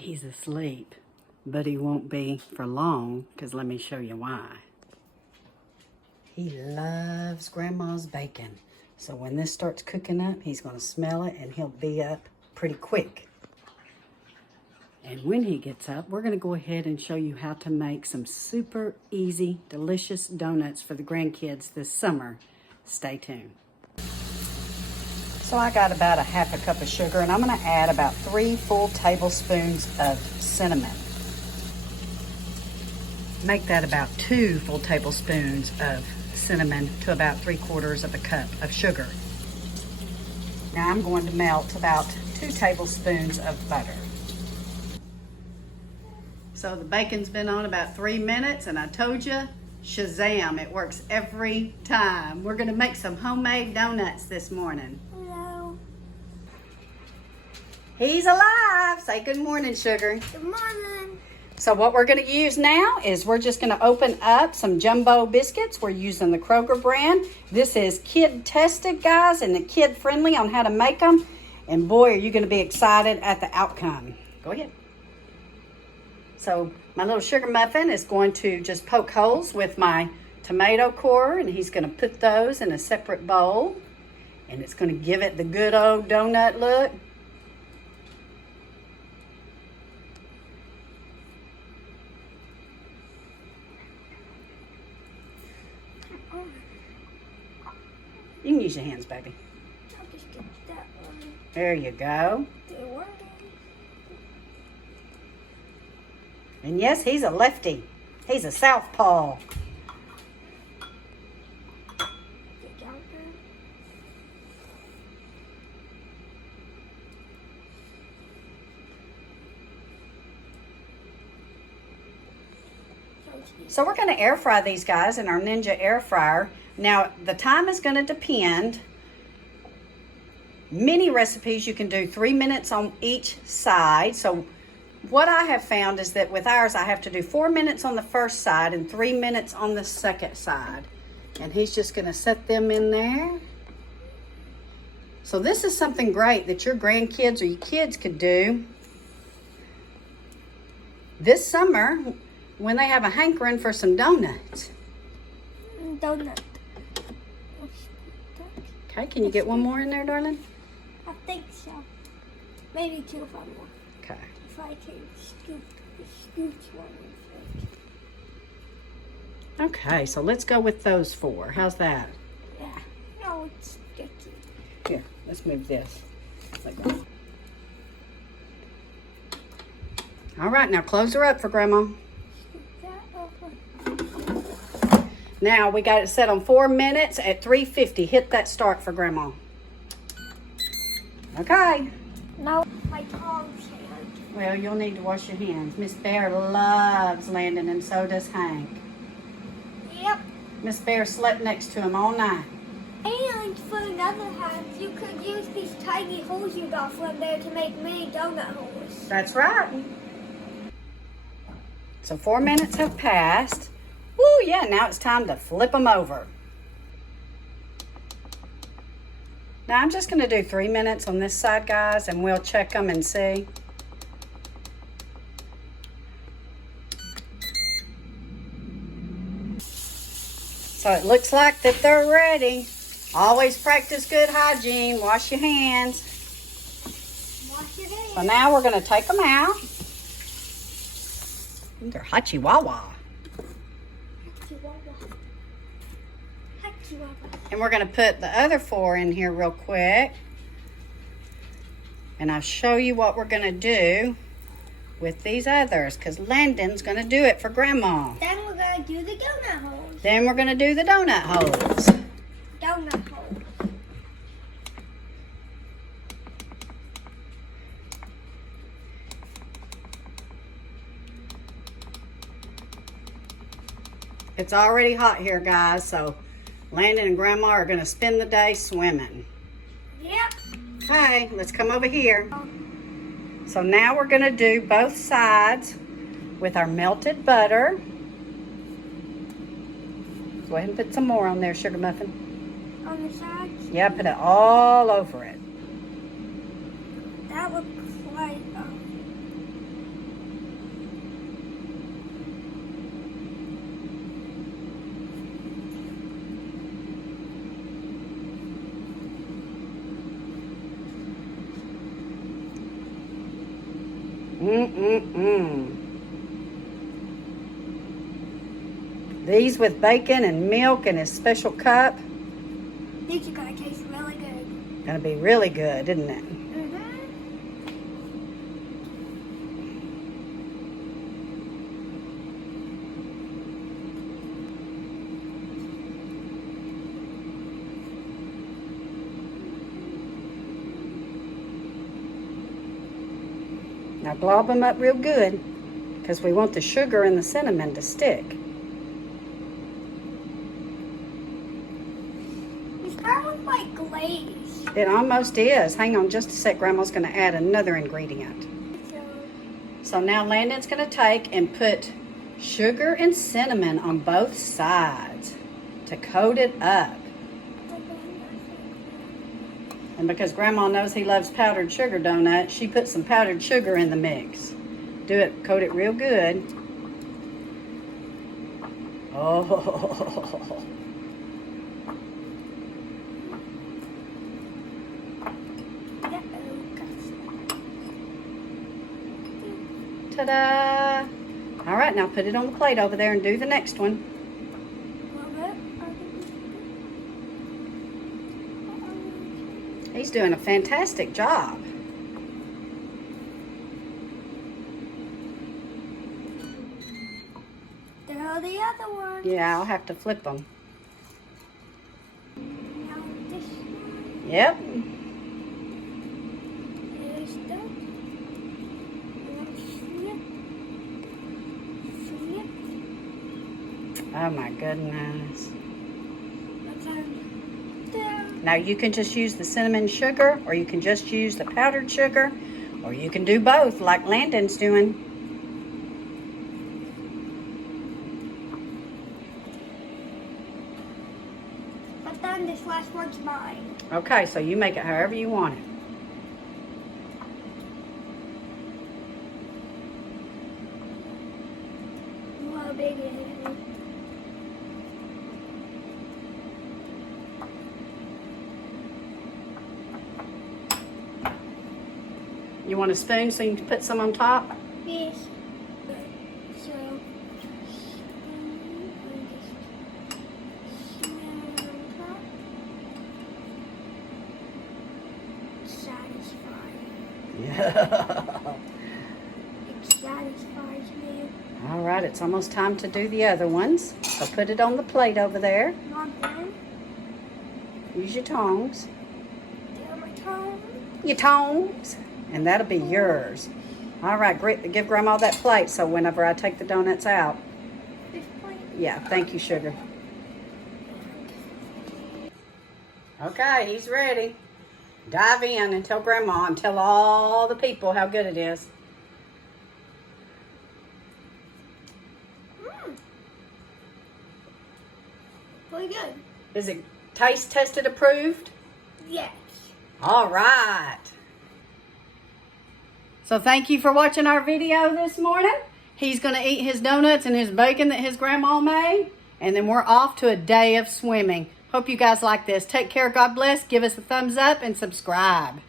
He's asleep, but he won't be for long, because let me show you why. He loves Grandma's bacon. So when this starts cooking up, he's going to smell it and he'll be up pretty quick. And when he gets up, we're going to go ahead and show you how to make some super easy, delicious donuts for the grandkids this summer. Stay tuned. So I got about a half a cup of sugar, and I'm going to add about 3 full tablespoons of cinnamon. Make that about 2 full tablespoons of cinnamon to about 3/4 of a cup of sugar. Now I'm going to melt about 2 tablespoons of butter. So the bacon's been on about 3 minutes, and I told you, Shazam, it works every time. We're gonna make some homemade donuts this morning. Hello. He's alive. Say good morning, Sugar. Good morning. So what we're gonna use now is we're just gonna open up some jumbo biscuits. We're using the Kroger brand. This is kid tested, guys, and kid friendly on how to make them. And boy, are you gonna be excited at the outcome. Go ahead. So my little sugar muffin is going to just poke holes with my tomato core, and he's gonna put those in a separate bowl, and it's gonna give it the good old donut look. You can use your hands, baby. I'll just get that one. There you go. They're working. And yes, he's a lefty. He's a southpaw. Get down there. So we're going to air fry these guys in our Ninja air fryer. Now, the time is going to depend. Many recipes you can do 3 minutes on each side. So what I have found is that with ours, I have to do 4 minutes on the first side and 3 minutes on the second side. And he's just going to set them in there. So this is something great that your grandkids or your kids could do this summer when they have a hankering for some donuts. Donut. Okay, can you get one more in there, darling? I think so. Maybe 2 if I want. Okay. If I can scoop one in first. Okay, so let's go with those 4. How's that? Yeah. No, it's sticky. Here, let's move this. Like that. All right, now close her up for Grandma. Scoop that over. Now we got it set on 4 minutes at 350. Hit that start for Grandma. Okay. No, my tongue's hand. Well, you'll need to wash your hands. Miss Bear loves Landon, and so does Hank. Yep. Miss Bear slept next to him all night. And for another hand, you could use these tiny holes you got from there to make mini donut holes. That's right. So 4 minutes have passed. Woo, yeah, now it's time to flip them over. Now I'm just going to do 3 minutes on this side, guys, and we'll check them and see. So it looks like that they're ready. Always practice good hygiene. Wash your hands. Wash your hands. So now we're going to take them out. Ooh, they're hachi-wawa. And we're going to put the other 4 in here real quick. And I'll show you what we're going to do with these others, because Landon's going to do it for Grandma. Then we're going to do the donut holes. Then we're going to do the donut holes. Donut holes. It's already hot here, guys, so Landon and Grandma are going to spend the day swimming. Yep. Okay, let's come over here. So now we're going to do both sides with our melted butter. Go ahead and put some more on there, Sugar Muffin. On the sides? Yeah, put it all over it. That looks like These with bacon and milk in his special cup. These are gonna taste really good. Gonna be really good, isn't it? Now glob them up real good because we want the sugar and the cinnamon to stick. It's kind of like glaze. It almost is. Hang on just a sec. Grandma's going to add another ingredient. So now Landon's going to take and put sugar and cinnamon on both sides to coat it up. And because Grandma knows he loves powdered sugar donuts, she put some powdered sugar in the mix. Do it, coat it real good. Oh. Ta-da! All right, now put it on the plate over there and do the next one. He's doing a fantastic job. There are the other ones. Yeah, I'll have to flip them. Now this one. Yep. There's that. Snip. Oh my goodness. What's on there? Now you can just use the cinnamon sugar, or you can just use the powdered sugar, or you can do both like Landon's doing. But then this last one's mine. Okay, so you make it however you want it. How big it is. You want a spoon so you can put some on top? Yes. So, satisfying. Yeah. It satisfies me. All right, it's almost time to do the other ones. So put it on the plate over there. Not done. Use your tongs. There are my tongue. Your tongs. And that'll be yours. All right, great. Give Grandma that plate so whenever I take the donuts out. This plate. Yeah, thank you, sugar. Okay, he's ready. Dive in and tell Grandma and tell all the people how good it is. Really good. Is it taste tested approved? Yes. All right. So thank you for watching our video this morning. He's going to eat his donuts and his bacon that his grandma made. And then we're off to a day of swimming. Hope you guys like this. Take care. God bless. Give us a thumbs up and subscribe.